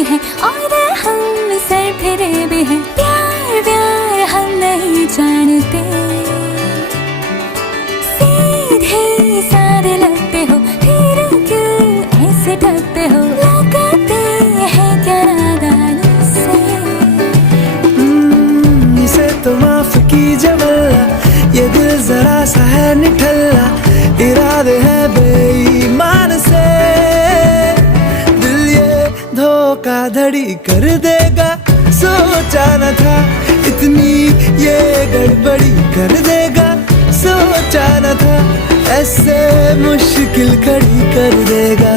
भी हैं और हम सर फिरे भी हैं। प्यार प्यार हम नहीं जानते, सीधे साधे लगते हो, फिर क्यों ऐसे ठगते हो? लगाते हैं क्या नादानी से? इसे तो माफ कीजिए वल्ला, ये दिल जरा सा है निठल्ला, इरादे हैं बेईमान से। दिल ये धोखाधड़ी कर देगा, सोचा न था इतनी ये गड़बड़ी कर देगा, सोचा न था ऐसे मुश्किल खड़ी कर देगा।